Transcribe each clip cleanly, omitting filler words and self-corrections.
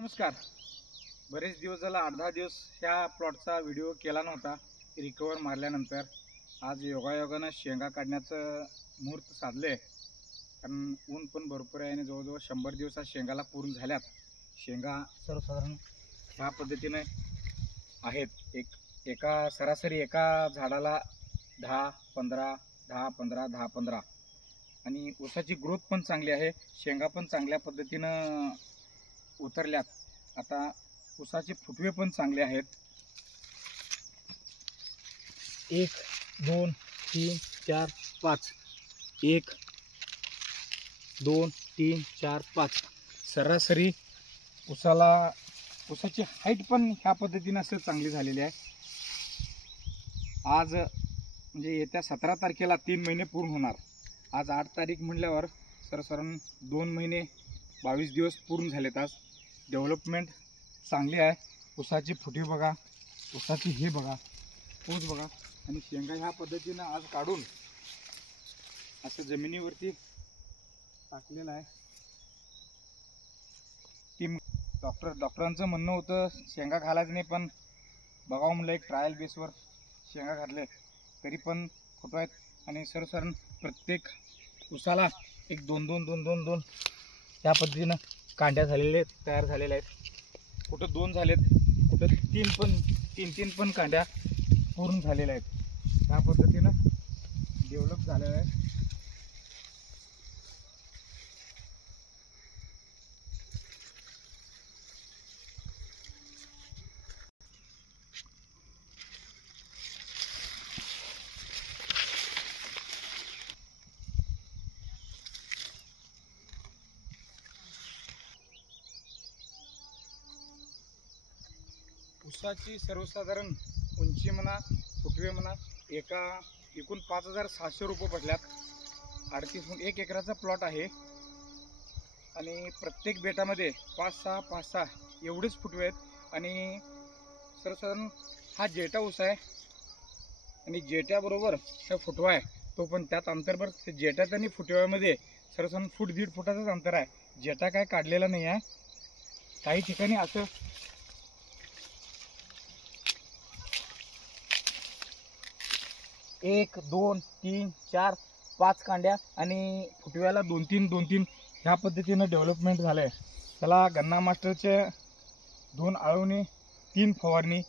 नमस्कार. बरेच दिवस झाला 8-10 दिवस ह्या प्लॉटचा व्हिडिओ केला नव्हता. रिकवर मारल्यानंतर आज योगायोगानं शेंगा काढण्याचं मुहूर्त साधले. कारण ऊन पण भरपूर आहे आणि जवळजवळ 100 दिवसात शेंगाला पूर्ण झाल्यात. शेंगा सर्वसाधारण ह्या पद्धतीने आहेत. एका सरासरी एका झाडाला 10-15 10-15 10-15 आणि ऊसाची ग्रोथ पण चांगली आहे. शेंगा पण चांगल्या पद्धतीनं उतरल्यात. आता ऊसाचे फुटवे पण चांगले आहेत. 1 2 3 4 5 1 2 3 4 5 सरासरी ऊसाची हाईट पण ह्या पद्धतीने असं चांगली झालेली आहे. आज म्हणजे येत्या 17 तारखेला 3 महिने पूर्ण होणार. आज 8 तारीख म्हटल्यावर सरासरी 2 महिने 22 दिवस पूर्ण झालेत. आज डेव्हलपमेंट चांगली आहे. ऊसाची फुटी बघा, ऊसाची हे बघा, पोच बघा आणि शेंगा ह्या पद्धतीनं आज काढून असं जमिनीवरती टाकलेलं आहे. टीम डॉक्टरांचं म्हणणं होतं शेंगा घालायचं नाही, पण बघावं म्हणलं एक ट्रायल बेसवर शेंगा घातले तरी पण फुटवायत आणि सरसरण प्रत्येक ऊसाला एक 2-2 या पद्धतीनं कांड्या तयार झालेल्या आहेत. कुठं 2 झालेत, कुठं 3 पण कांड्या पूर्ण झालेल्या आहेत. त्या पद्धतीनं डेव्हलप झालेलं आहे. ऊसाची सर्वसाधारण उंची म्हणा, फुटवे म्हणा, एकूण 5,600 रुपये पडल्यात. 38 1 एकराचा प्लॉट आहे आणि प्रत्येक बेटामध्ये 5-6 एवढेच फुटवे आहेत. आणि सर्वसाधारण हा जेटा ऊस आहे आणि जेट्याबरोबर हा फुटवा आहे. तो पण त्यात अंतरभर जेट्यात आणि फुटव्यामध्ये सर्वसाधारण 1.5 फुटाचंच अंतर आहे. जेटा काय काढलेला नाही आहे. काही ठिकाणी असं 1 2 3 4 5 कांड्या आणि फुटव्याला 2-3 ह्या पद्धतीनं डेव्हलपमेंट झालं आहे. त्याला गन्ना मास्टरचे 2 आळवणी, 3 फवारणी,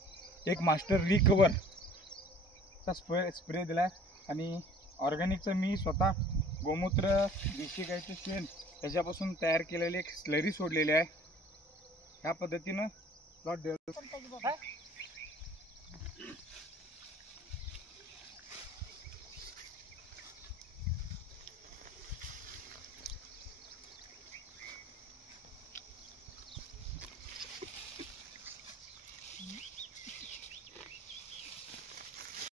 1 मास्टर रिकवरचा स्प्रे दिला आहे. आणि ऑर्गॅनिकचं मी स्वतः गोमूत्र, देशी गाईचं शेण त्याच्यापासून तयार केलेले एक स्लरी सोडलेली आहे. ह्या पद्धतीनं प्लॉट डेव्हलप